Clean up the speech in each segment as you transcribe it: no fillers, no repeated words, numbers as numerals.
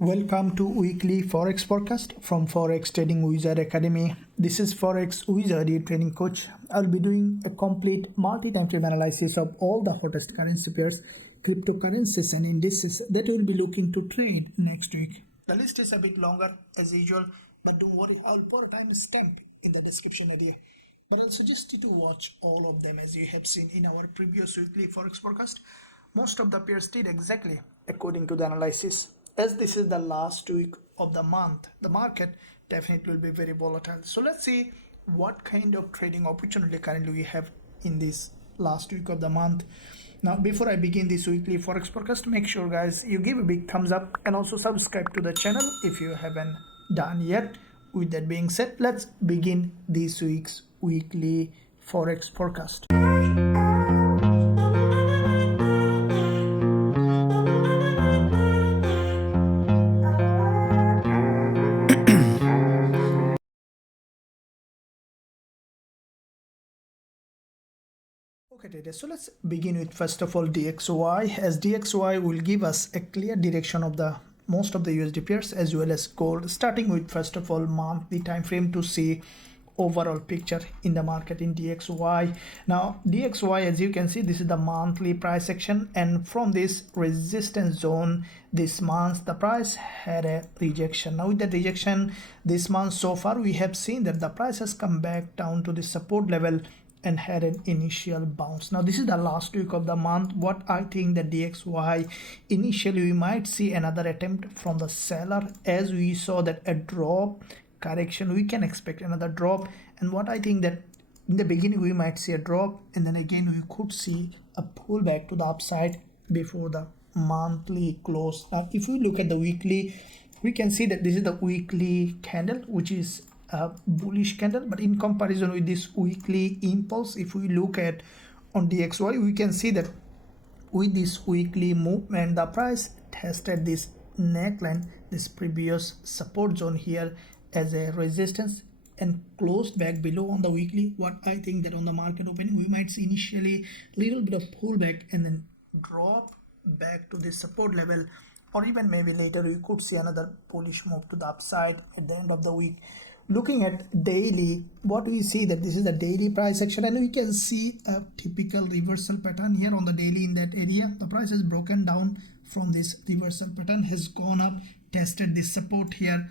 Welcome to weekly Forex forecast from Forex Trading Wizard Academy. This is Forex Wizard, your training coach. I'll be doing a complete multi-time frame analysis of all the hottest currency pairs, cryptocurrencies and indices that we'll be looking to trade next week. The list is a bit longer as usual, but don't worry, I'll put a timestamp in the description area. But I'll suggest you to watch all of them as you have seen in our previous weekly Forex forecast. Most of the pairs did exactly according to the analysis. As this is the last week of the month, the market definitely will be very volatile. So let's see what kind of trading opportunity currently we have in this last week of the month. Now, before I begin this weekly Forex forecast, make sure guys you give a big thumbs up and also subscribe to the channel if you haven't done yet. With that being said, let's begin this week's weekly Forex forecast. Okay, so let's begin with first of all DXY, as DXY will give us a clear direction of the most of the USD pairs as well as gold, starting with first of all monthly time frame to see overall picture in the market in DXY. Now DXY, as you can see, this is the monthly price action, and from this resistance zone this month the price had a rejection. Now with that rejection this month so far, we have seen that the price has come back down to the support level and had an initial bounce. Now this is the last week of the month. What I think that DXY initially we might see another attempt from the seller, as we saw that a drop correction, we can expect another drop. And what I think that in the beginning we might see a drop, and then again we could see a pullback to the upside before the monthly close. Now if we look at the weekly, we can see that this is the weekly candle, which is a bullish candle, but in comparison with this weekly impulse, if we look at on DXY, we can see that with this weekly movement the price tested this neckline, this previous support zone here as a resistance, and closed back below on the weekly. What I think that on the market opening we might see initially little bit of pullback and then drop back to this support level, or even maybe later we could see another bullish move to the upside at the end of the week. Looking at daily, what we see that this is the daily price action, and we can see a typical reversal pattern here on the daily. In that area the price has broken down from this reversal pattern, has gone up, tested this support here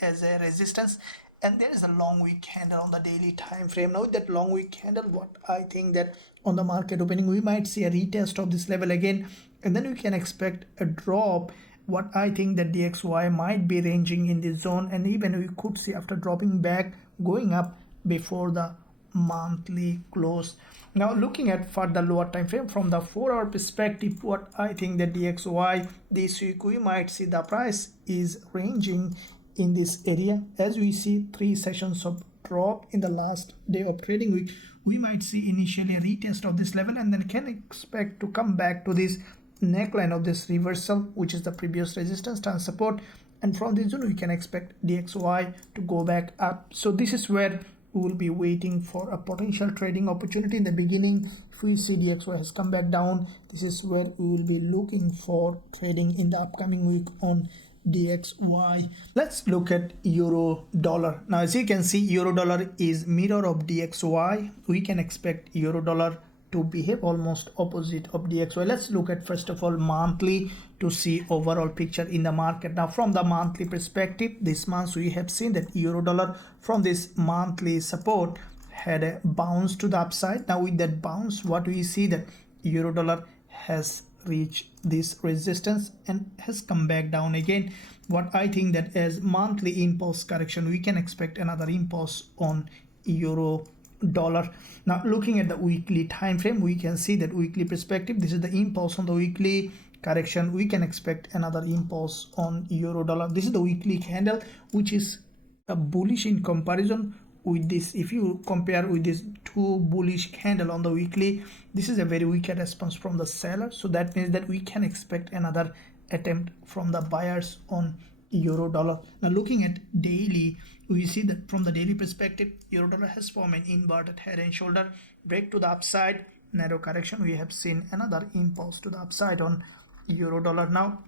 as a resistance, and there is a long wick candle on the daily time frame. Now with that long wick candle, what I think that on the market opening we might see a retest of this level again, and then we can expect a drop. What I think that DXY might be ranging in this zone, and even we could see after dropping back going up before the monthly close. Now looking at further lower time frame from the 4-hour perspective, what I think that DXY this week we might see the price is ranging in this area. As we see 3 sessions of drop in the last day of trading week, we might see initially a retest of this level and then can expect to come back to this neckline of this reversal, which is the previous resistance and support, and from this zone we can expect DXY to go back up. So this is where we will be waiting for a potential trading opportunity. In the beginning, if we see DXY has come back down, this is where we will be looking for trading in the upcoming week on DXY. Let's look at euro dollar. Now as you can see, euro dollar is mirror of DXY. We can expect euro dollar to behave almost opposite of DXY. Let's look at first of all monthly to see overall picture in the market. Now from the monthly perspective, this month we have seen that euro dollar from this monthly support had a bounce to the upside. Now with that bounce, what we see that euro dollar has reached this resistance and has come back down again. What I think that as monthly impulse correction, we can expect another impulse on euro dollar. Now looking at the weekly time frame, we can see that weekly perspective, this is the impulse on the weekly correction. We can expect another impulse on euro dollar. This is the weekly candle, which is a bullish in comparison with this. If you compare with this 2 bullish candle on the weekly, this is a very weak response from the seller. So that means that we can expect another attempt from the buyers on euro dollar. Now looking at daily, we see that from the daily perspective, euro dollar has formed an inverted head and shoulder, break to the upside, narrow correction. We have seen another impulse to the upside on euro dollar. Now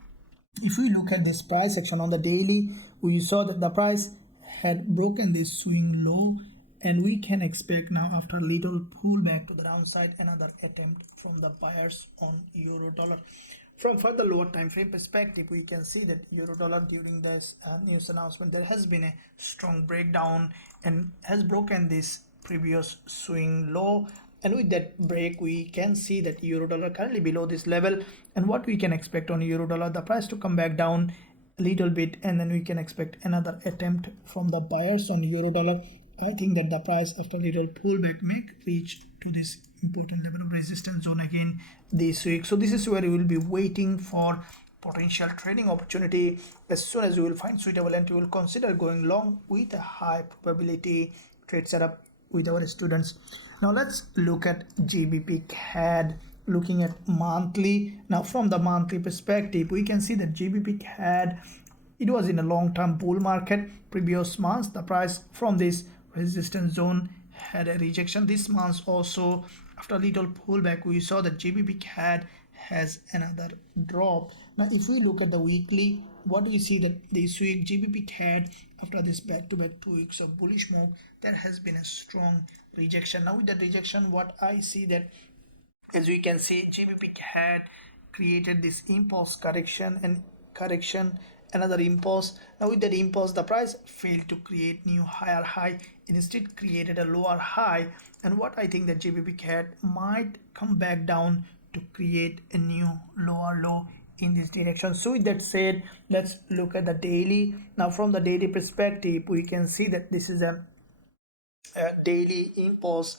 If we look at this price action on the daily, we saw that the price had broken this swing low, and we can expect now, after a little pullback to the downside, another attempt from the buyers on euro dollar. From further lower time frame perspective, we can see that euro dollar during this news announcement, there has been a strong breakdown and has broken this previous swing low, and with that break we can see that euro dollar currently below this level. And what we can expect on euro dollar, the price to come back down a little bit, and then we can expect another attempt from the buyers on euro dollar. I think that the price, after a little pullback, may reach to this important level of resistance zone again this week. So this is where you will be waiting for potential trading opportunity. As soon as you will find suitable and you will consider going long with a high probability trade setup with our students. Now let's look at GBPCAD, looking at monthly. Now from the monthly perspective, we can see that GBPCAD, it was in a long-term bull market. Previous months, the price from this resistance zone had a rejection. This month also, after a little pullback, we saw that GBPCAD has another drop. Now if we look at the weekly, what we see that this week GBPCAD, after this back-to-back 2 weeks of bullish move, there has been a strong rejection. Now with that rejection, what I see that, as we can see, GBPCAD created this impulse correction and another impulse. Now with that impulse, the price failed to create new higher high, instead created a lower high. And what I think that GBPCAD might come back down to create a new lower low in this direction. So with that said, let's look at the daily. Now from the daily perspective, we can see that this is a daily impulse,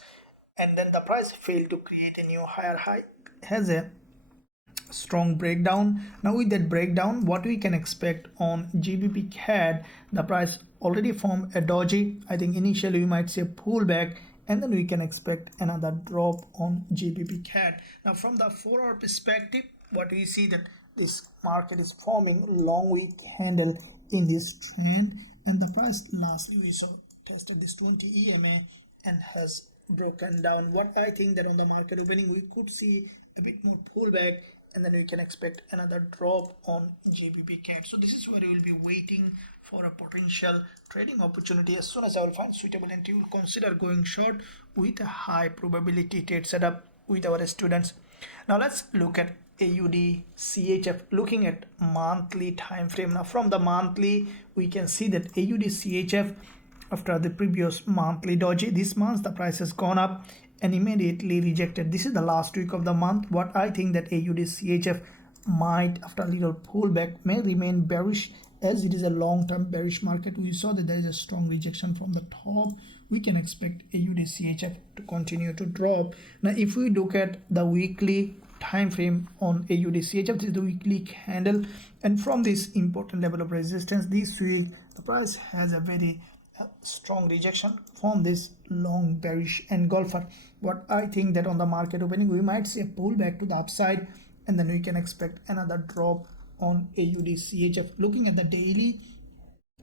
and then the price failed to create a new higher high, has a strong breakdown. Now with that breakdown, what we can expect on GBPCAD, the price already formed a doji. I think initially we might see a pullback, and then we can expect another drop on GBPCAD. Now from the 4-hour perspective, what we see that this market is forming long week candle in this trend, and the price lastly we saw tested this 20 EMA and has broken down. What I think that on the market opening we could see a bit more pullback, and then we can expect another drop on GBPCAD. So this is where you will be waiting for a potential trading opportunity. As soon as I will find suitable entry, you will consider going short with a high probability trade setup with our students. Now let's look at AUDCHF, looking at monthly time frame. Now from the monthly, we can see that AUDCHF, after the previous monthly doji, this month the price has gone up and immediately rejected. This is the last week of the month. What I think that AUDCHF might, after a little pullback, may remain bearish, as it is a long-term bearish market. We saw that there is a strong rejection from the top. We can expect AUDCHF to continue to drop. Now if we look at the weekly time frame on AUDCHF, this is the weekly candle, and from this important level of resistance this week, the price has a very strong rejection from this long bearish engulfer. What I think that on the market opening, we might see a pullback to the upside, and then we can expect another drop on AUDCHF. Looking at the daily,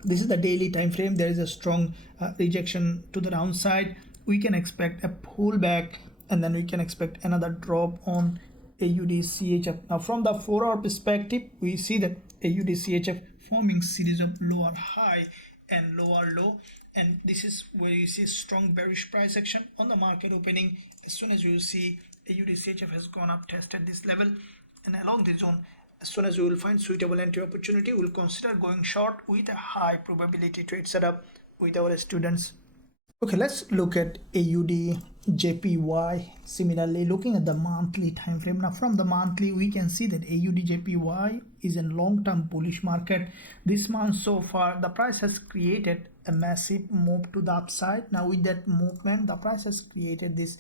this is the daily time frame, there is a strong rejection to the downside. We can expect a pullback, and then we can expect another drop on AUDCHF. Now from the 4-hour perspective, we see that AUDCHF forming series of lower high and lower low, and this is where you see strong bearish price action on the market opening. As soon as you see AUDCHF has gone up, tested this level, and along this zone, as soon as you will find suitable entry opportunity, we will consider going short with a high probability trade setup with our students. Okay, let's look at AUDJPY. Similarly, looking at the monthly time frame. Now from the monthly, we can see that AUDJPY is in long-term bullish market. This month so far, the price has created a massive move to the upside. Now with that movement, the price has created this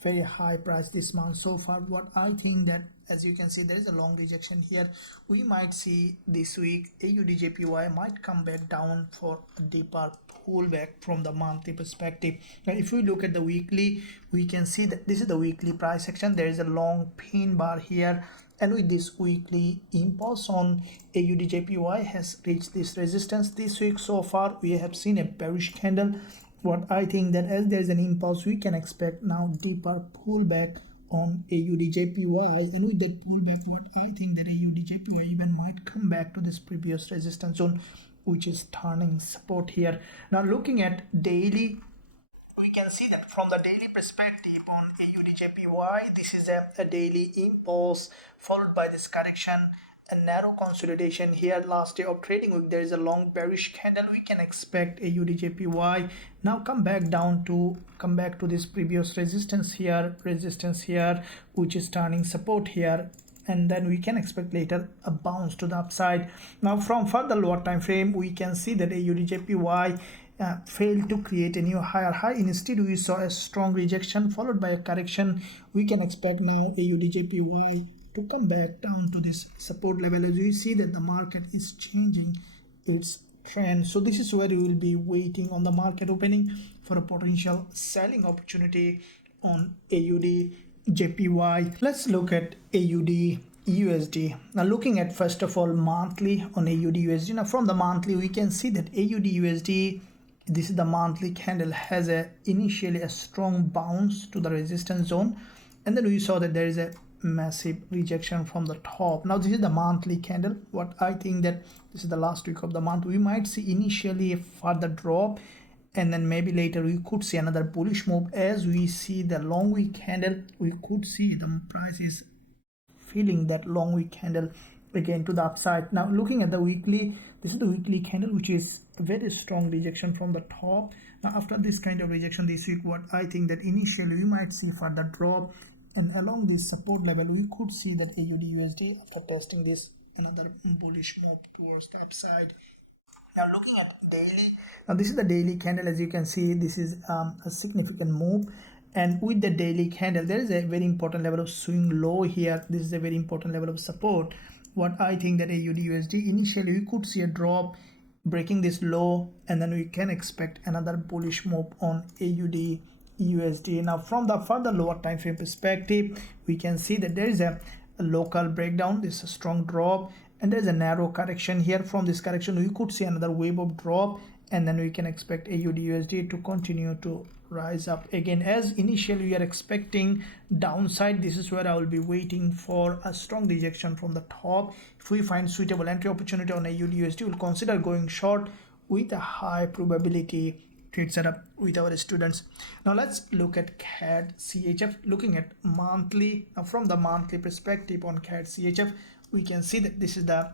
very high price this month so far. What I think that, as you can see, there is a long rejection here. We might see this week AUDJPY might come back down for a deeper pullback from the monthly perspective. Now if we look at the weekly, we can see that this is the weekly price action. There is a long pin bar here, and with this weekly impulse on AUDJPY has reached this resistance. This week so far, we have seen a bearish candle. What I think that as there is an impulse, we can expect now deeper pullback on AUDJPY, and with that pullback, what I think that AUDJPY even might come back to this previous resistance zone, which is turning support here. Now looking at daily, we can see that from the daily perspective on AUDJPY, this is a daily impulse followed by this correction, a narrow consolidation here. Last day of trading week there is a long bearish candle. We can expect AUDJPY now come back to this previous resistance here, which is turning support here, and then we can expect later a bounce to the upside. Now from further lower time frame, we can see that AUDJPY failed to create a new higher high. Instead we saw a strong rejection followed by a correction. We can expect now AUDJPY to come back down to this support level, as we see that the market is changing its trend. So this is where we will be waiting on the market opening for a potential selling opportunity on AUDJPY. Let's look at AUDUSD. Now looking at first of all monthly on AUDUSD. Now from the monthly we can see that AUDUSD, this is the monthly candle, has initially a strong bounce to the resistance zone, and then we saw that there is a massive rejection from the top. Now this is the monthly candle. What I think that this is the last week of the month, we might see initially a further drop, and then maybe later we could see another bullish move. As we see the long week candle, we could see the price is feeling that long week candle again to the upside. Now looking at the weekly, this is the weekly candle, which is a very strong rejection from the top. Now after this kind of rejection this week, what I think that initially we might see further drop, and along this support level we could see that AUDUSD after testing this another bullish move towards the upside. Now looking at daily, now this is the daily candle. As you can see, this is a significant move, and with the daily candle there is a very important level of swing low here. This is a very important level of support. What I think that AUDUSD initially we could see a drop breaking this low, and then we can expect another bullish move on AUDUSD. Now from the further lower time frame perspective, we can see that there is a local breakdown. This is a strong drop, and there is a narrow correction here. From this correction we could see another wave of drop, and then we can expect AUDUSD to continue to rise up again. As initially we are expecting downside, this is where I will be waiting for a strong rejection from the top. If we find suitable entry opportunity on AUDUSD, we'll consider going short with a high probability trade setup with our students. Now let's look at CADCHF. Looking at monthly, now from the monthly perspective on CADCHF, we can see that this is the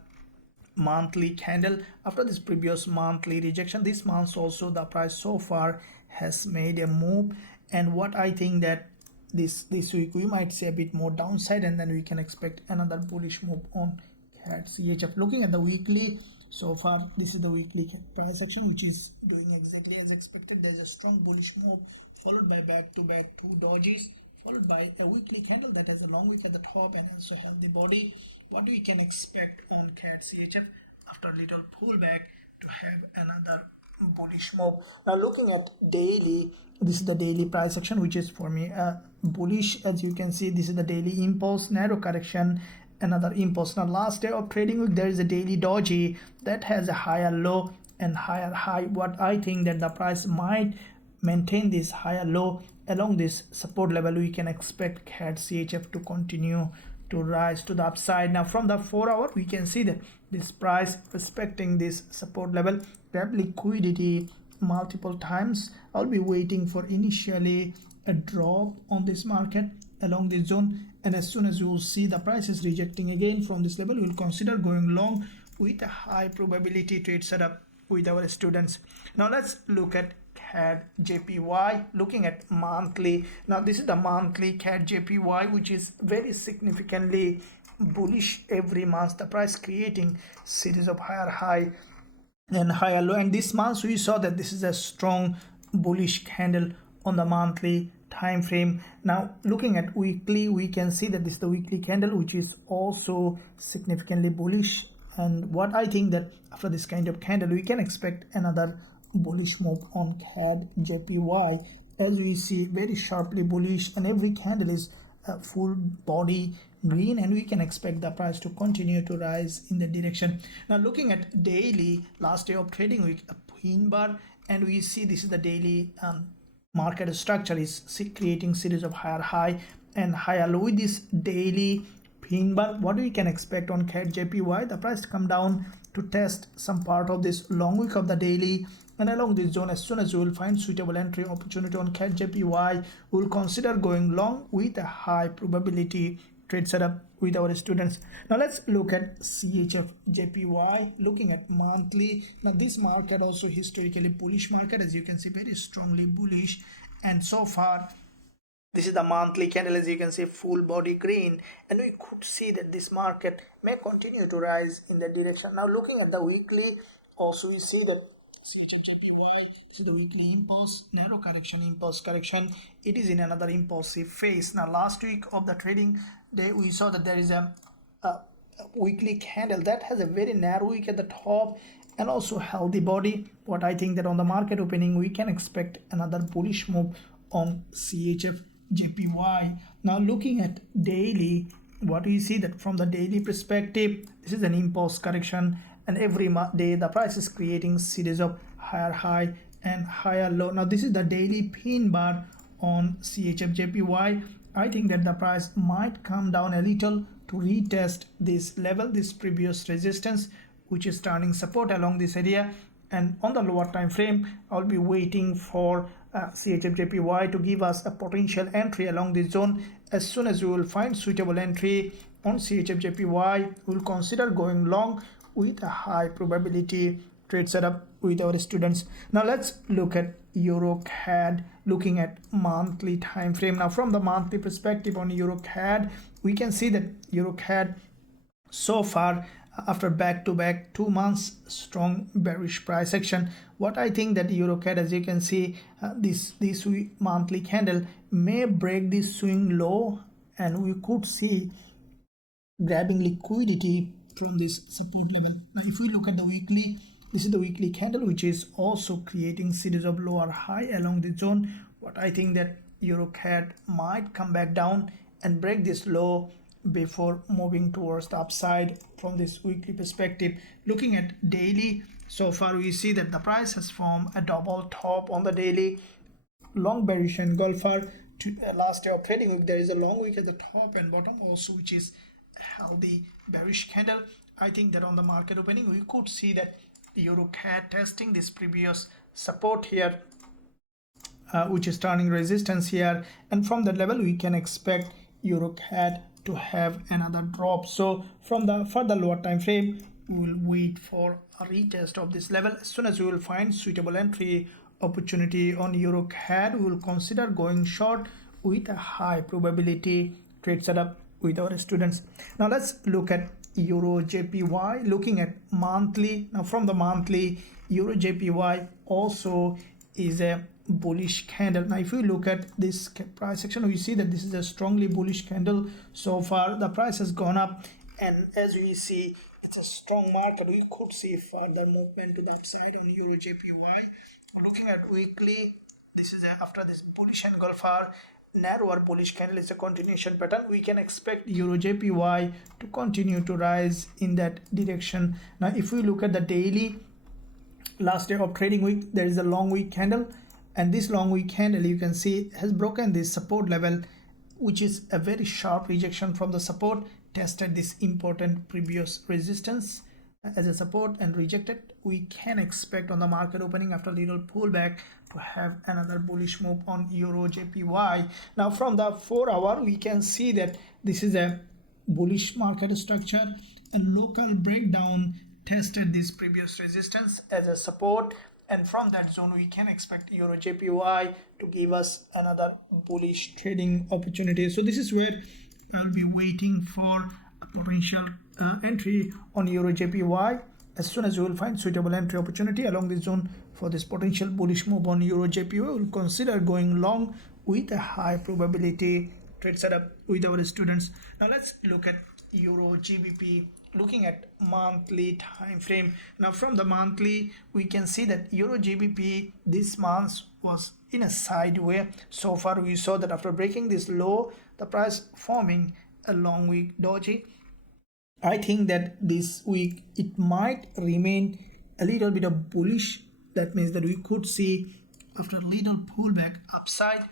monthly candle. After this previous monthly rejection, this month also the price so far has made a move, and what I think that this week we might see a bit more downside, and then we can expect another bullish move on CADCHF. Looking at the weekly, so far this is the weekly price action, which is doing exactly as expected. There's a strong bullish move followed by back-to-back two dojis, followed by a weekly candle that has a long wick at the top and also healthy body. What we can expect on CADCHF after a little pullback to have another bullish move. Now looking at daily, this is the daily price action, which is for me bullish. As you can see, this is the daily impulse, narrow correction, another impulse. Now last day of trading week there is a daily doji that has a higher low and higher high. What I think that the price might maintain this higher low along this support level. We can expect CADCHF to continue to rise to the upside. Now from the 4 hour we can see that this price respecting this support level, grab liquidity multiple times. I'll be waiting for initially a drop on this market along this zone, and as soon as you will see the price is rejecting again from this level, we will consider going long with a high probability trade setup with our students. Now let's look at CADJPY. Looking at monthly, now this is the monthly CADJPY, which is very significantly bullish every month. The price creating series of higher high and higher low, and this month we saw that this is a strong bullish candle on the monthly time frame. Now looking at weekly, we can see that this is the weekly candle, which is also significantly bullish, and what I think that after this kind of candle we can expect another bullish move on CADJPY. As we see, very sharply bullish, and every candle is full body green, and we can expect the price to continue to rise in the direction. Now looking at daily, last day of trading week, a pin bar, and we see this is the daily market structure is creating series of higher high and higher low with this daily pin bar. What we can expect on CADJPY, the price to come down to test some part of this long wick of the daily, and along this zone, as soon as you will find suitable entry opportunity on CADJPY, we will consider going long with a high probability trade setup with our students. Now let's look at CHFJPY, looking at monthly. Now this market also historically bullish market, as you can see, very strongly bullish, and so far this is the monthly candle, as you can see, full body green, and we could see that this market may continue to rise in that direction. Now looking at the weekly, also we see that CHFJPY, this is the weekly impulse, narrow correction, impulse correction. It is in another impulsive phase. Now last week of the trading day, we saw that there is a weekly candle that has a very narrow wick at the top and also healthy body. What I think that on the market opening, we can expect another bullish move on CHFJPY. Now looking at daily, what we see that from the daily perspective, this is an impulse correction, and every day the price is creating series of higher high and higher low. Now this is the daily pin bar on CHFJPY. I think that the price might come down a little to retest this level, this previous resistance, which is turning support along this area. And on the lower time frame, I'll be waiting for CHFJPY to give us a potential entry along this zone. As soon as we will find suitable entry on CHFJPY, we'll consider going long with a high probability trade setup with our students. Now let's look at EURCAD, looking at monthly time frame. Now from the monthly perspective on EURCAD, we can see that EURCAD so far, after back-to-back 2 months strong bearish price action, what I think that EURCAD, as you can see, this monthly candle may break this swing low, and we could see grabbing liquidity from this support level. Now if we look at the weekly, this is the weekly candle, which is also creating series of lower high along the zone. What I think that EURCAD might come back down and break this low before moving towards the upside from this weekly perspective. Looking at daily, so far we see that the price has formed a double top on the daily, long bearish engulfer. To last day of trading week, there is a long wick at the top and bottom also, which is a healthy bearish candle. I think that on the market opening, we could see that EURCAD testing this previous support here, which is turning resistance here, and from that level we can expect EURCAD to have another drop. So from the further lower time frame, we will wait for a retest of this level. As soon as we will find suitable entry opportunity on EURCAD, we will consider going short with a high probability trade setup with our students. Now let's look at EUROJPY, looking at monthly. Now from the monthly, EUROJPY also is a bullish candle. Now if we look at this price action, we see that this is a strongly bullish candle. So far the price has gone up, and as we see, it's a strong market. We could see further movement to the upside on EUROJPY. Looking at weekly, this is after this bullish engulfer, narrower bullish candle is a continuation pattern. We can expect EUROJPY to continue to rise in that direction. Now if we look at the daily, last day of trading week, there is a long wick candle, and this long wick candle, you can see, has broken this support level, which is a very sharp rejection from the support, tested this important previous resistance as a support and rejected. We can expect on the market opening, after little pullback, to have another bullish move on EUROJPY. Now from the 4 hour, we can see that this is a bullish market structure. A local breakdown tested this previous resistance as a support, and from that zone we can expect EURJPY to give us another bullish trading opportunity. So this is where I'll be waiting for a potential entry on EURJPY. As soon as you will find suitable entry opportunity along this zone for this potential bullish move on EURJPY, we will consider going long with a high probability trade setup with our students. Now let's look at EURGBP, looking at monthly time frame. Now from the monthly, we can see that EURGBP this month was in a sideway. So far we saw that after breaking this low, the price forming a long wick doji. I think that this week it might remain a little bit of bullish. That means that we could see, after a little pullback upside,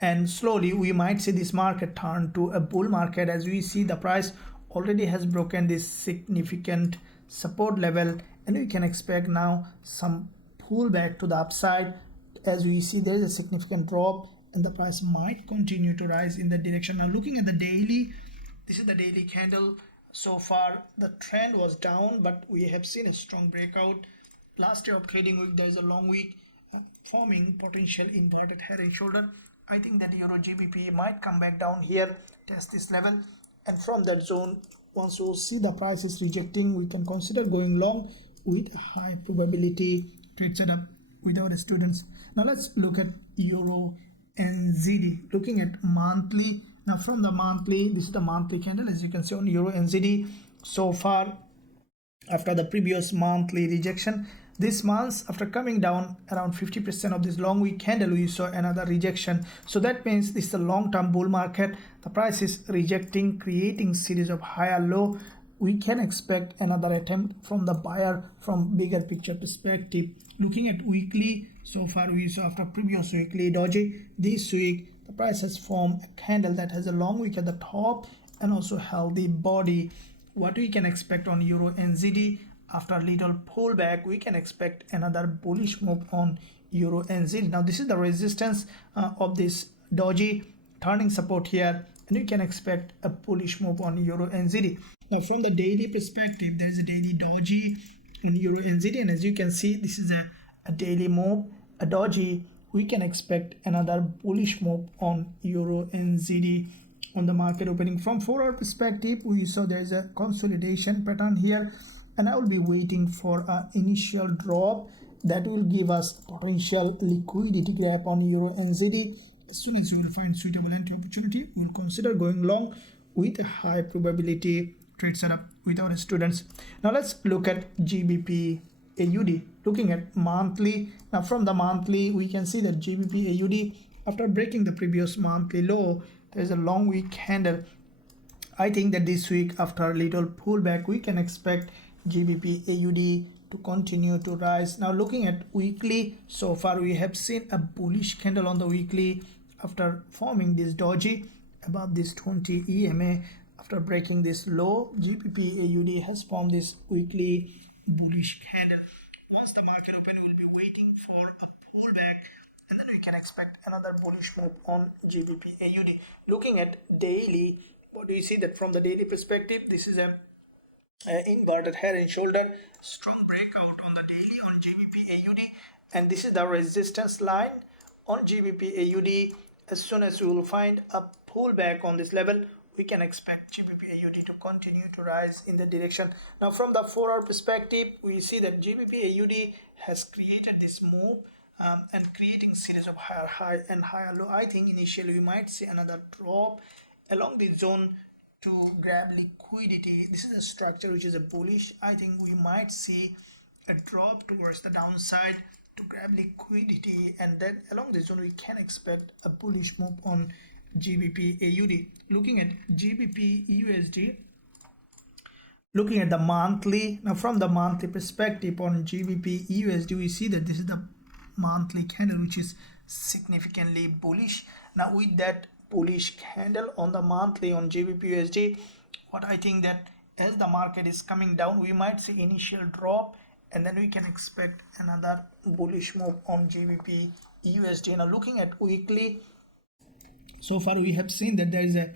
and slowly we might see this market turn to a bull market, as we see the price already has broken this significant support level, and we can expect now some pullback to the upside. As we see, there is a significant drop and the price might continue to rise in that direction. Now looking at the daily, this is the daily candle. So far the trend was down, but we have seen a strong breakout. Last day of trading week, there is a long week forming potential inverted head and shoulder. I think that EURGBP might come back down here, test this level, and from that zone, once we see the price is rejecting, we can consider going long with a high probability trade setup with our students. Now let's look at EURONZD. Looking at monthly. Now from the monthly, this is the monthly candle, as you can see on EURONZD. So far, after the previous monthly rejection, this month after coming down around 50% of this long week candle, we saw another rejection. So that means this is a long-term bull market. The price is rejecting, creating series of higher low. We can expect another attempt from the buyer from bigger picture perspective. Looking at weekly, so far we saw after previous weekly doji, this week the price has formed a candle that has a long wick at the top and also healthy body. What we can expect on EURONZD, after a little pullback, we can expect another bullish move on EURONZD. Now this is the resistance of this doji, turning support here, and you can expect a bullish move on EURONZD. Now from the daily perspective, there is a daily doji in EURONZD, and as you can see, this is a daily move, a doji. We can expect another bullish move on EURONZD. On the market opening from 4-hour perspective, we saw there is a consolidation pattern here, and I will be waiting for an initial drop that will give us potential liquidity grab on EURONZD. As soon as we will find suitable entry opportunity, we will consider going long with a high probability trade setup with our students. Now let's look at GBPAUD. Looking at monthly. Now from the monthly, we can see that GBPAUD, after breaking the previous monthly low, there is a long week candle. I think that this week, after a little pullback, we can expect GBPAUD to continue to rise. Now looking at weekly, so far we have seen a bullish candle on the weekly after forming this doji above this 20 EMA. After breaking this low, GBPAUD has formed this weekly bullish candle. Once the market open, we will be waiting for a pullback, and then we can expect another bullish move on GBPAUD. Looking at daily, what do you see that from the daily perspective, this is a inverted head and shoulder, strong breakout on the daily on GBPAUD, and this is the resistance line on GBPAUD. As soon as we will find a pullback on this level, we can expect GBPAUD to continue to rise in the direction. Now from the 4-hour perspective, we see that GBPAUD has created this move and creating series of higher high and higher low. I think initially we might see another drop along the zone to grab liquidity. This is a structure which is a bullish. I think we might see a drop towards the downside to grab liquidity, and then along the zone we can expect a bullish move on GBPAUD. Looking at GBPUSD, looking at the monthly. Now from the monthly perspective on GBPUSD, we see that this is the monthly candle which is significantly bullish. Now with that bullish candle on the monthly on GBPUSD, what I think that as the market is coming down, we might see initial drop, and then we can expect another bullish move on GBPUSD. Now looking at weekly, so far we have seen that there is a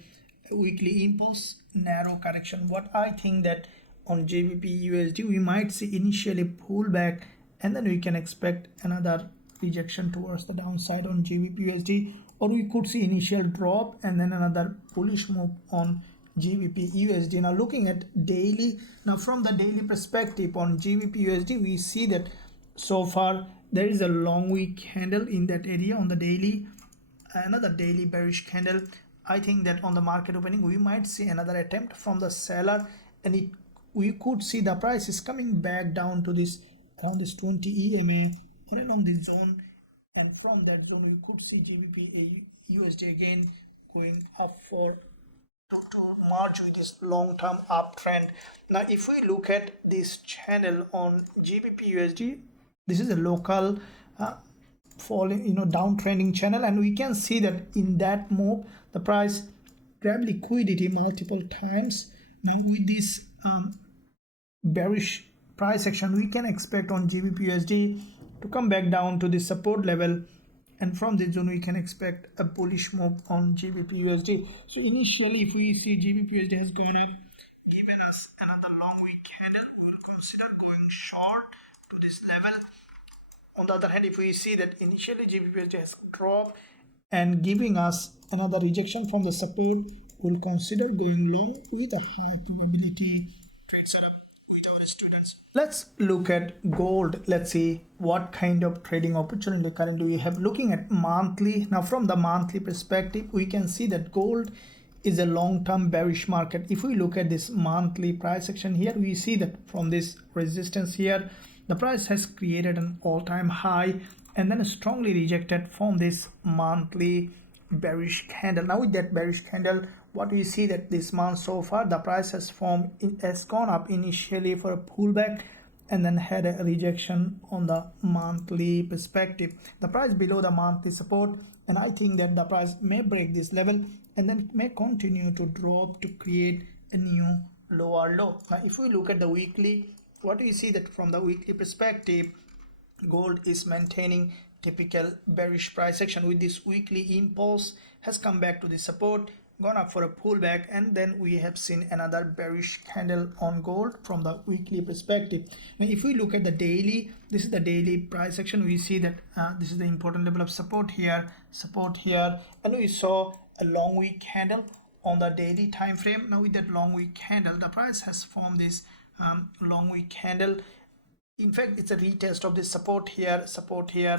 weekly impulse narrow correction. What I think that on GBPUSD, we might see initially pullback, and then we can expect another rejection towards the downside on GBPUSD, or we could see initial drop and then another bullish move on GBPUSD. Now looking at daily, now from the daily perspective on GBPUSD, we see that so far there is a long week candle in that area on the daily, another daily bearish candle. I think that on the market opening we might see another attempt from the seller, and we could see the price is coming back down to this around this 20 EMA or along this zone, and from that zone we could see GBPUSD again going up for to merge with this long-term uptrend. Now if we look at this channel on GBPUSD, this is a local falling, downtrending channel, and we can see that in that move the price grab liquidity multiple times. Now with this bearish price action, we can expect on GBPUSD to come back down to the support level, and from this zone we can expect a bullish move on GBPUSD. So initially, if we see GBPUSD has gone up, given us another long week candle, we will consider going short to this level. On the other hand, if we see that initially GBPUSD has dropped and giving us another rejection from the support, we'll consider going long with a high probability trade setup with our students. Let's look at gold. Let's see what kind of trading opportunity currently we have. Looking at monthly, now from the monthly perspective, we can see that gold is a long-term bearish market. If we look at this monthly price action here, we see that from this resistance here, the price has created an all-time high and then strongly rejected from this monthly bearish candle. Now with that bearish candle, what we see that this month so far, the price has gone up initially for a pullback and then had a rejection on the monthly perspective. The price below the monthly support, and I think that the price may break this level and then may continue to drop to create a new lower low. Now if we look at the weekly, what we see that from the weekly perspective, gold is maintaining typical bearish price action. With this weekly impulse has come back to the support, gone up for a pullback, and then we have seen another bearish candle on gold from the weekly perspective. Now if we look at the daily, this is the daily price action. We see that this is the important level of support here, and we saw a long week candle on the daily time frame. Now with that long week candle, the price has formed this long week candle. In fact, it's a retest of this support here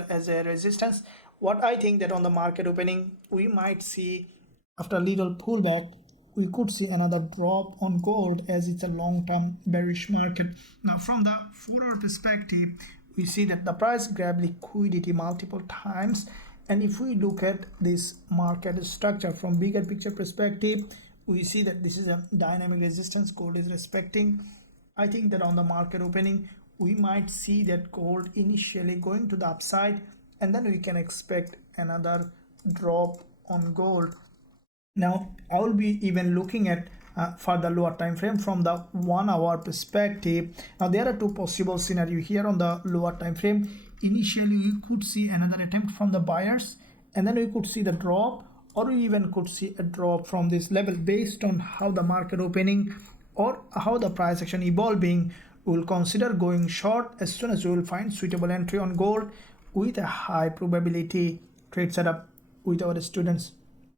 as a resistance. What I think that on the market opening, we might see after a little pullback, we could see another drop on gold as it's a long-term bearish market. Now from the 4-hour perspective, we see that the price grabbed liquidity multiple times, and if we look at this market structure from bigger picture perspective, we see that this is a dynamic resistance gold is respecting. I think that on the market opening, we might see that gold initially going to the upside, and then we can expect another drop on gold. Now I will be even looking at for the lower time frame from the 1-hour perspective. Now there are two possible scenarios here on the lower time frame. Initially we could see another attempt from the buyers, and then we could see the drop, or we even could see a drop from this level. Based on how the market opening or how the price action evolving, we will consider going short as soon as we will find suitable entry on gold with a high probability trade setup with our students.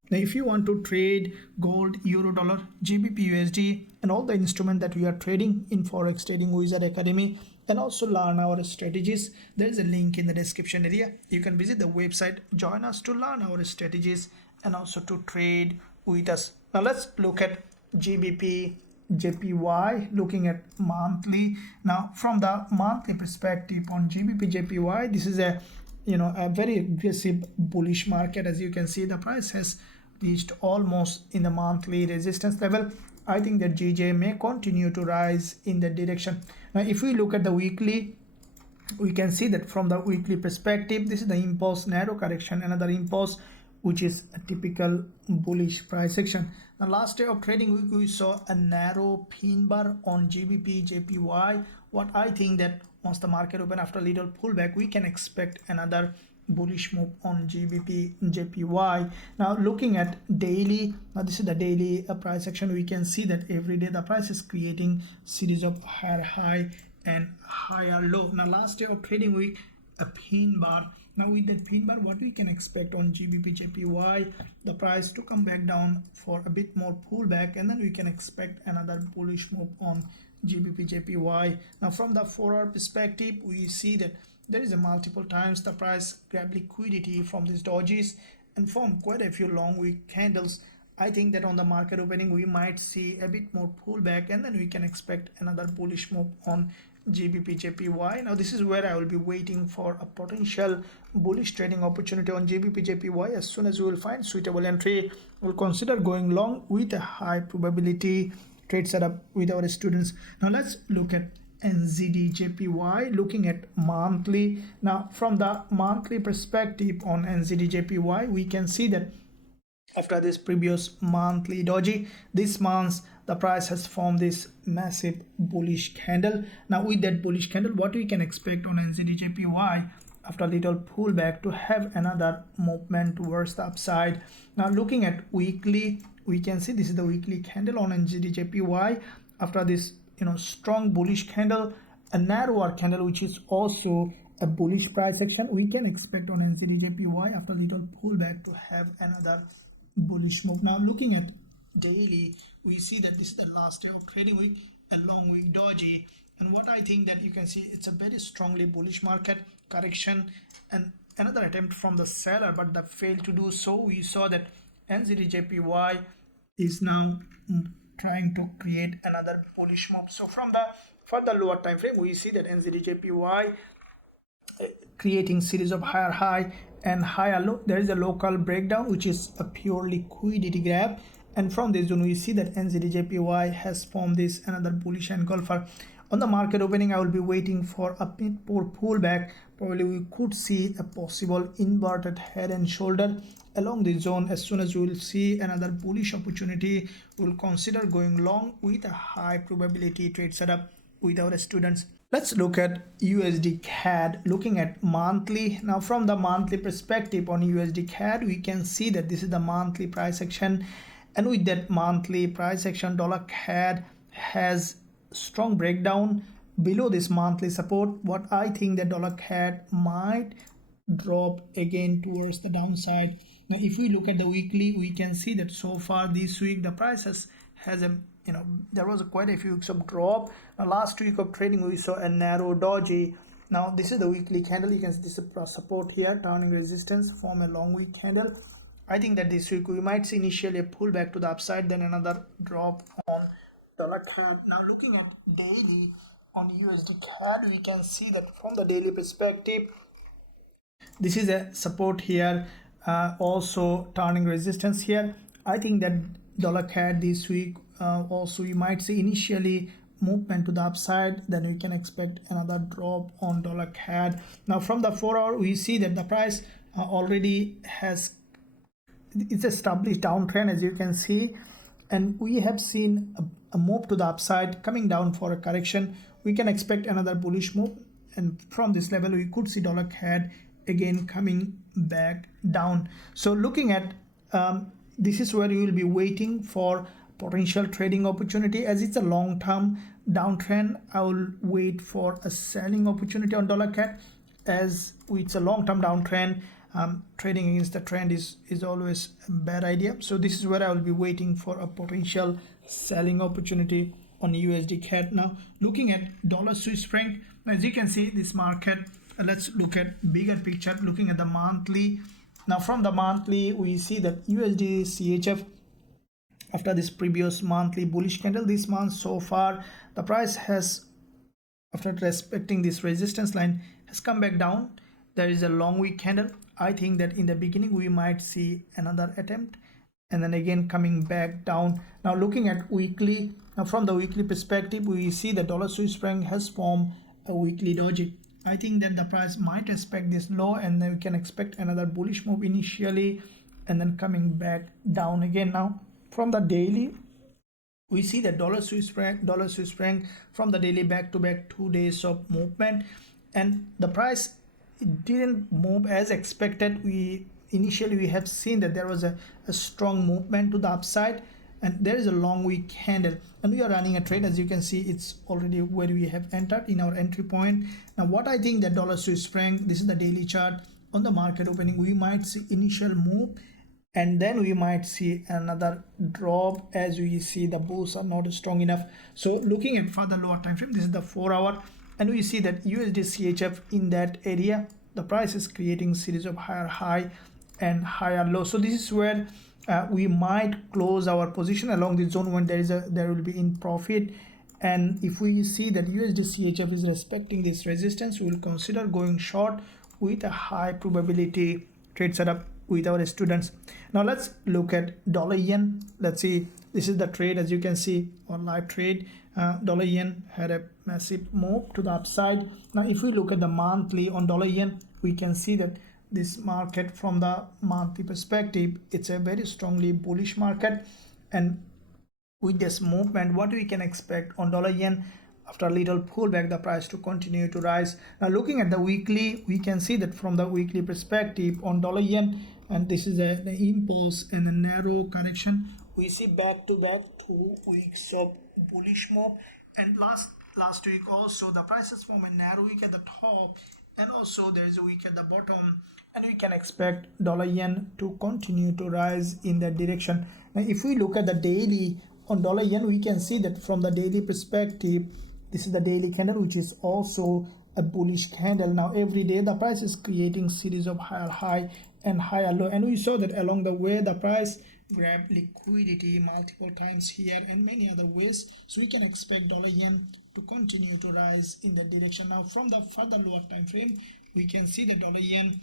Now if you want to trade gold, euro, dollar, GBP, USD, and all the instruments that we are trading in Forex Trading Wizard Academy, and also learn our strategies, there is a link in the description area. You can visit the website, join us to learn our strategies and also to trade with us. Now let's look at GBPJPY, looking at monthly. Now from the monthly perspective on GBPJPY, this is a very aggressive bullish market. As you can see, the price has reached almost in the monthly resistance level. I think that GJ may continue to rise in that direction. Now if we look at the weekly, we can see that from the weekly perspective, this is the impulse narrow correction, another impulse, which is a typical bullish price action. The last day of trading week, we saw a narrow pin bar on GBPJPY. What I think that once the market open after a little pullback, we can expect another bullish move on GBPJPY. Now looking at daily, now this is the daily price action. We can see that every day the price is creating series of higher high and higher low. Now last day of trading week, a pin bar. Now with that pin bar, what we can expect on GBPJPY, the price to come back down for a bit more pullback, and then we can expect another bullish move on GBPJPY. Now from the 4-hour perspective, we see that there is a multiple times the price grab liquidity from these dojis and form quite a few long week candles. I think that on the market opening, we might see a bit more pullback, and then we can expect another bullish move on GBPJPY. Now this is where I will be waiting for a potential bullish trading opportunity on GBPJPY. As soon as we will find suitable entry, we'll consider going long with a high probability trade setup with our students. Now let's look at NZDJPY. Looking at monthly, now from the monthly perspective on NZDJPY, we can see that after this previous monthly doji, this month the price has formed this massive bullish candle. Now with that bullish candle, what we can expect on NZDJPY after a little pullback to have another movement towards the upside. Now looking at weekly, we can see this is the weekly candle on NZDJPY. After this strong bullish candle, a narrower candle which is also a bullish price action, we can expect on NZDJPY after a little pullback to have another bullish move. Now looking at daily, we see that this is the last day of trading week, a long week doji, and what I think that you can see, it's a very strongly bullish market correction and another attempt from the seller, but that failed to do so. We saw that NZDJPY is now trying to create another bullish move. So from the further lower time frame, we see that NZDJPY creating series of higher high and higher low. There is a local breakdown which is a pure liquidity grab, and from this zone we see that NZDJPY has formed this another bullish engulfer. On the market opening, I will be waiting for a bit more pullback. Probably we could see a possible inverted head and shoulder along this zone. As soon as we will see another bullish opportunity, we will consider going long with a high probability trade setup with our students. Let's look at USDCAD. Looking at monthly, now from the monthly perspective on USDCAD, we can see that this is the monthly price action, and with that monthly price action, dollar CAD has strong breakdown below this monthly support. What I think that dollar CAD might drop again towards the downside. Now if we look at the weekly, we can see that so far this week the price has a there was quite a few weeks of drop. Now last week of trading we saw a narrow doji. Now this is the weekly candle. You can see this is support here, turning resistance, form a long week candle. I think that this week we might see initially a pullback to the upside, then another drop on dollar CAD. Now looking at daily on USDCAD, we can see that from the daily perspective, this is a support here, also turning resistance here. I think that dollar CAD this week also we might see initially movement to the upside, then we can expect another drop on dollar CAD. Now from the 4-hour, we see that the price already has it's established downtrend, as you can see, and we have seen a move to the upside, coming down for a correction. We can expect another bullish move, and from this level we could see dollar CAD again coming back down. So looking at this is where you will be waiting for potential trading opportunity. As it's a long-term downtrend, I will wait for a selling opportunity on dollar CAD. As it's a long-term downtrend, trading against the trend is always a bad idea. So this is where I will be waiting for a potential selling opportunity on USDCAD. Now looking at dollar Swiss franc, as you can see this market, let's look at bigger picture. Looking at the monthly, now from the monthly we see that USDCHF, after this previous monthly bullish candle, this month so far the price has, after respecting this resistance line, has come back down. There is a long week candle. I think that in the beginning we might see another attempt and then again coming back down. Now looking at weekly, now from the weekly perspective, we see the dollar Swiss franc has formed a weekly doji. I think that the price might respect this low, and then we can expect another bullish move initially and then coming back down again. Now from the daily, we see that dollar Swiss franc from the daily back-to-back 2 days of movement, and the price didn't move as expected. Initially we have seen that there was a strong movement to the upside, and there is a long week candle, and we are running a trade. As you can see, it's already where we have entered in our entry point. Now what I think that dollar Swiss franc, this is the daily chart. On the market opening, we might see initial move, and then we might see another drop as we see the bulls are not strong enough. So looking at further lower time frame, this is the 4-hour, and we see that USDCHF in that area, the price is creating series of higher high and higher low. So this is where we might close our position along the zone when there will be in profit. And if we see that USDCHF is respecting this resistance, we will consider going short with a high probability trade setup with our students. Now let's look at dollar yen. Let's see, this is the trade, as you can see on live trade. dollar yen had a massive move to the upside. Now if we look at the monthly on dollar yen, we can see that this market from the monthly perspective, it's a very strongly bullish market, and with this movement, what we can expect on dollar yen, after a little pullback, the price to continue to rise. Now looking at the weekly, we can see that from the weekly perspective on dollar yen, and this is the impulse and a narrow correction, we see back to back 2 weeks of bullish move, and last week also the prices form a narrow wick at the top, and also there is a wick at the bottom, and we can expect dollar yen to continue to rise in that direction. Now if we look at the daily on dollar yen, we can see that from the daily perspective, this is the daily candle, which is also a bullish candle. Now every day the price is creating series of higher high and higher low, and we saw that along the way the price grabbed liquidity multiple times here and many other ways. So we can expect dollar yen to continue to rise in that direction. Now from the further lower time frame, we can see that dollar yen,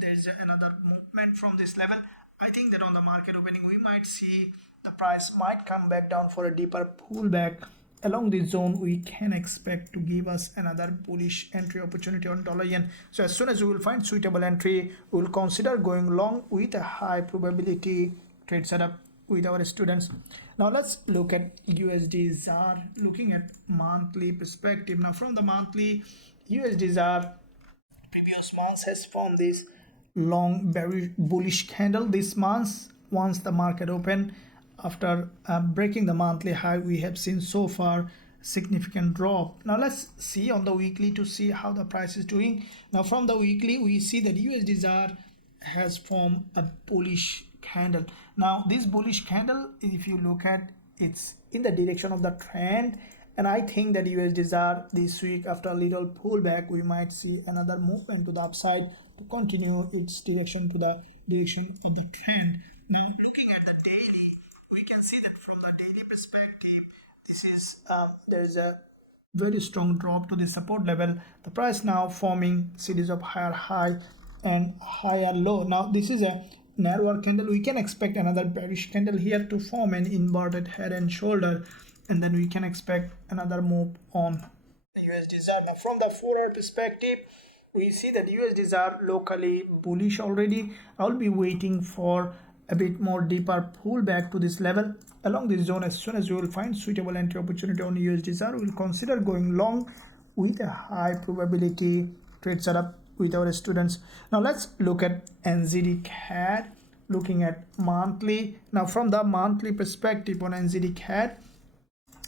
there's another movement from this level. I think that on the market opening, we might see the price might come back down for a deeper pullback along this zone. We can expect to give us another bullish entry opportunity on dollar yen. So as soon as we will find suitable entry, we will consider going long with a high probability trade setup with our students. Now let's look at USDZAR, looking at monthly perspective. Now from the monthly, USDZAR previous months has formed this long very bullish candle. This month, once the market opened, after breaking the monthly high, we have seen so far significant drop. Now let's see on the weekly to see how the price is doing. Now from the weekly, we see that USDZAR has formed a bullish candle. Now this bullish candle, if you look at, it's in the direction of the trend, and I think that USDZAR this week, after a little pullback, we might see another movement to the upside to continue its direction to the direction of the trend. Now looking at the daily, we can see that from the daily perspective, this is there is a very strong drop to the support level. The price now forming series of higher high and higher low. Now this is a narrower candle. We can expect another bearish candle here to form an inverted head and shoulder, and then we can expect another move on the USDZAR. Now from the 4-hour perspective, we see that USDZAR locally bullish already. I'll be waiting for a bit more deeper pullback to this level along this zone. As soon as we will find suitable entry opportunity on USDZAR, we will consider going long with a high probability trade setup with our students. Now let's look at NZDCAD, looking at monthly. Now from the monthly perspective on NZDCAD,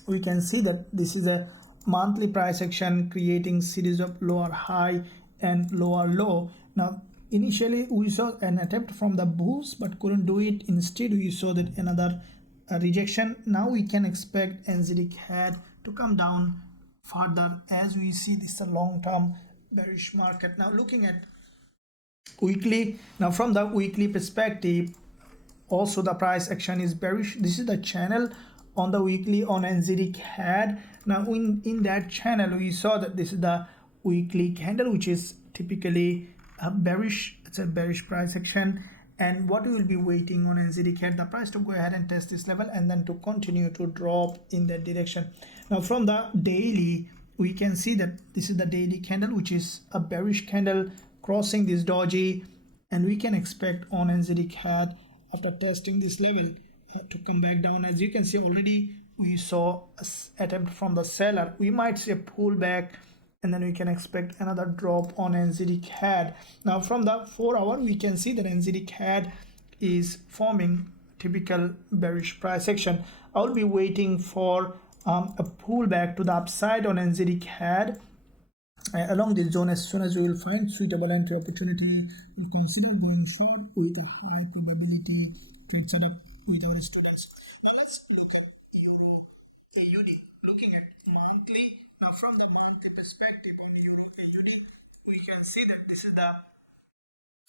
we can see that this is a monthly price action creating series of lower high and lower low. Now initially we saw an attempt from the bulls but couldn't do it. Instead we saw that another rejection. Now we can expect NZDCAD to come down further, as we see this is a long-term bearish market. Now looking at weekly, now from the weekly perspective, also the price action is bearish. This is the channel on the weekly on NZDCAD. Now in that channel, we saw that this is the weekly candle, which is typically bearish. It's a bearish price action, and what we will be waiting on NZDCAD, the price to go ahead and test this level and then to continue to drop in that direction. Now from the daily, we can see that this is the daily candle, which is a bearish candle crossing this doji, and we can expect on NZDCAD after testing this level to come back down. As you can see already, we saw an attempt from the seller. We might see a pullback, and then we can expect another drop on NZDCAD. Now from the 4-hour, we can see that NZDCAD is forming typical bearish price action. I'll be waiting for a pullback to the upside on NZDCAD along this zone. As soon as we will find suitable entry opportunity, we'll consider going forward with a high probability trade setup with our students. Now let's look at EURAUD, looking at monthly. Now from the monthly perspective on EURAUD, we can see that this is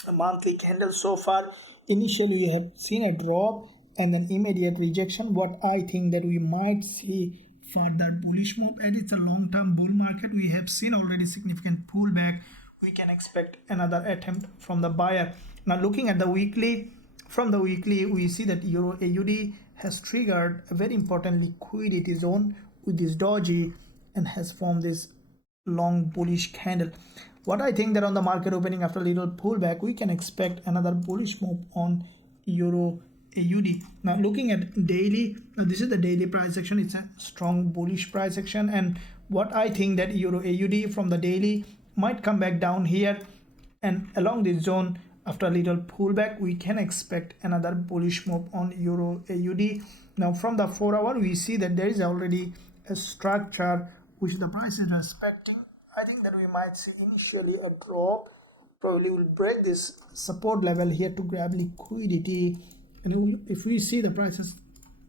the monthly candle. So far initially you have seen a drop and then immediate rejection. What I think that we might see further bullish move, and it's a long-term bull market. We have seen already significant pullback. We can expect another attempt from the buyer. Now looking at the weekly, from the weekly we see that EURAUD has triggered a very important liquidity zone with this doji and has formed this long bullish candle. What I think that on the market opening after a little pullback, we can expect another bullish move on Euro AUD. Now looking at daily, this is the daily price action. It's a strong bullish price action, and what I think that Euro AUD from the daily might come back down here, and along this zone after a little pullback we can expect another bullish move on Euro AUD. Now from the 4 hour we see that there is already a structure which the price is respecting. I think that we might see initially a drop, probably will break this support level here to grab liquidity, and if we see the prices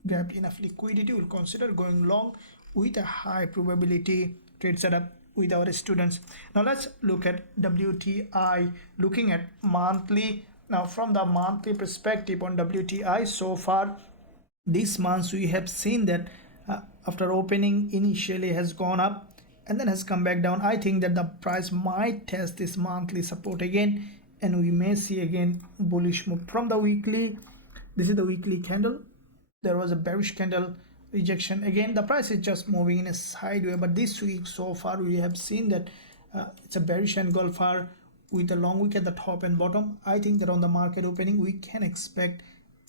grab enough liquidity, we'll consider going long with a high probability trade setup with our students. Now let's look at WTI, looking at monthly. Now from the monthly perspective on WTI, so far this month we have seen that after opening initially has gone up and then has come back down. I think that the price might test this monthly support again, and we may see again bullish move. From the weekly, this is the weekly candle. There was a bearish candle rejection. Again the price is just moving in a sideways, but this week so far we have seen that it's a bearish engulfer with a long wick at the top and bottom. I think that on the market opening we can expect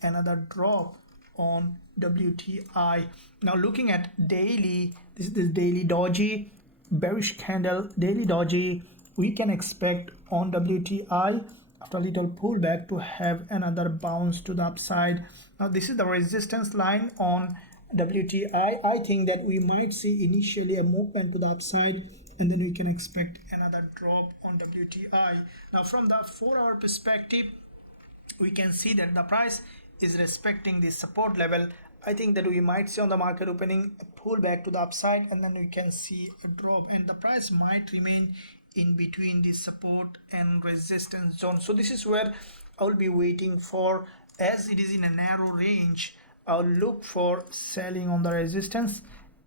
another drop on WTI. Now looking at daily, this is the daily doji, bearish candle, daily doji. We can expect on WTI after a little pullback to have another bounce to the upside. Now this is the resistance line on WTI. I think that we might see initially a movement to the upside, and then we can expect another drop on WTI. Now from the 4 hour perspective, we can see that the price is respecting this support level. I think that we might see on the market opening a pullback to the upside, and then we can see a drop, and the price might remain in between this support and resistance zone. So this is where I will be waiting for, as it is in a narrow range. I'll look for selling on the resistance,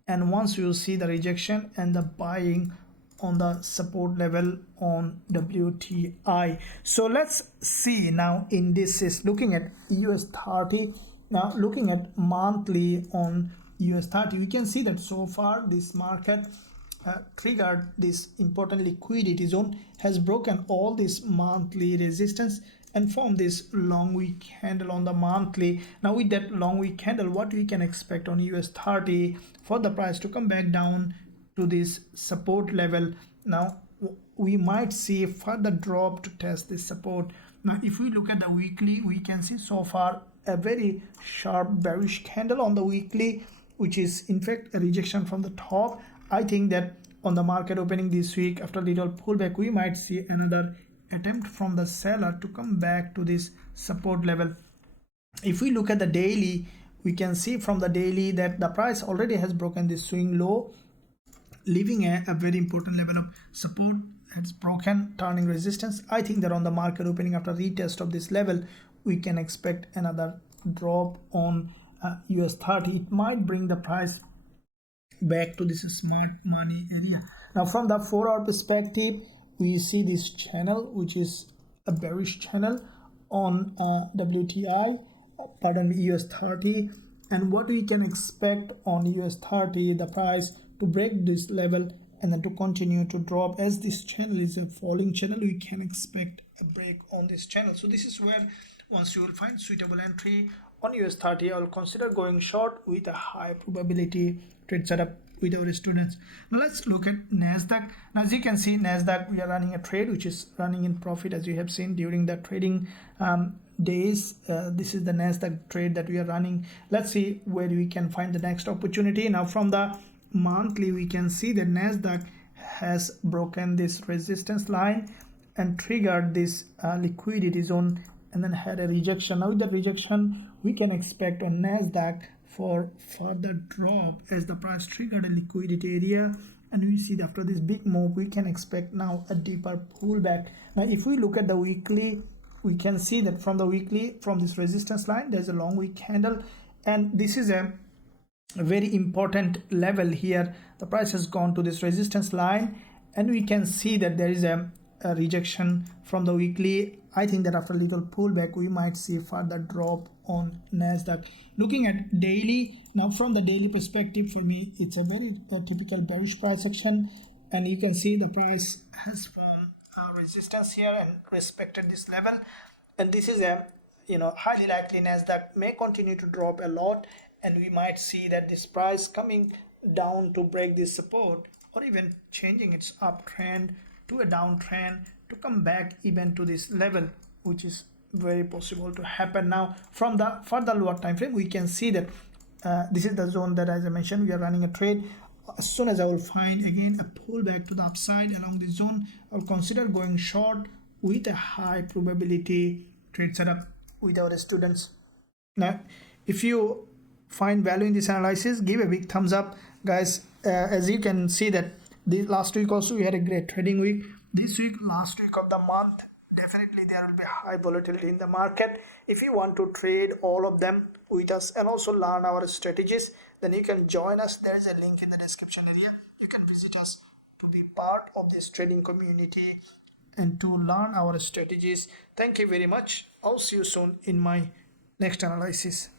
and once you see the rejection and the buying on the support level on WTI. So let's see now indices, looking at US30. Now looking at monthly on US30, we can see that so far this market triggered this important liquidity zone, has broken all this monthly resistance and formed this long wick candle on the monthly. Now with that long wick candle, what we can expect on US30 for the price to come back down to this support level. Now we might see a further drop to test this support. Now if we look at the weekly, we can see so far a very sharp bearish candle on the weekly, which is in fact a rejection from the top. I think that on the market opening this week after a little pullback, we might see another attempt from the seller to come back to this support level. If we look at the daily, we can see from the daily that the price already has broken this swing low, leaving a very important level of support. It's broken, turning resistance. I think that on the market opening after retest of this level, we can expect another drop on US30. It might bring the price back to this smart money area. Now from the 4 hour perspective, we see this channel, which is a bearish channel on WTI, pardon me, US30, and what we can expect on US30, the price to break this level and then to continue to drop. As this channel is a falling channel, we can expect a break on this channel. So this is where once you will find suitable entry on US30, I will consider going short with a high probability trade setup with our students. Now let's look at NASDAQ. Now as you can see, NASDAQ, we are running a trade which is running in profit, as you have seen during the trading days. This is the NASDAQ trade that we are running. Let's see where we can find the next opportunity. Now from the monthly, we can see that NASDAQ has broken this resistance line and triggered this liquidity zone and then had a rejection. Now with the rejection, we can expect a NASDAQ for further drop as the price triggered a liquidity area, and we see that after this big move we can expect now a deeper pullback. Now if we look at the weekly, we can see that from the weekly, from this resistance line, there's a long wick candle, and this is a very important level here. The price has gone to this resistance line, and we can see that there is a rejection from the weekly. I think that after a little pullback, we might see further drop on Nasdaq. Looking at daily, now from the daily perspective, for me it's a very typical bearish price action, and you can see the price has formed resistance here and respected this level, and this is a highly likely Nasdaq may continue to drop a lot, and we might see that this price coming down to break this support, or even changing its uptrend to a downtrend to come back even to this level, which is very possible to happen. Now from the further lower time frame, we can see that this is the zone that, as I mentioned, we are running a trade. As soon as I will find again a pullback to the upside along this zone, I will consider going short with a high probability trade setup with our students. Now if you find value in this analysis, give a big thumbs up, guys. As you can see that the last week also we had a great trading week. This week, last week of the month, definitely there will be high volatility in the market. If you want to trade all of them with us and also learn our strategies, then you can join us. There is a link in the description area. You can visit us to be part of this trading community and to learn our strategies. Thank you very much. I'll see you soon in my next analysis.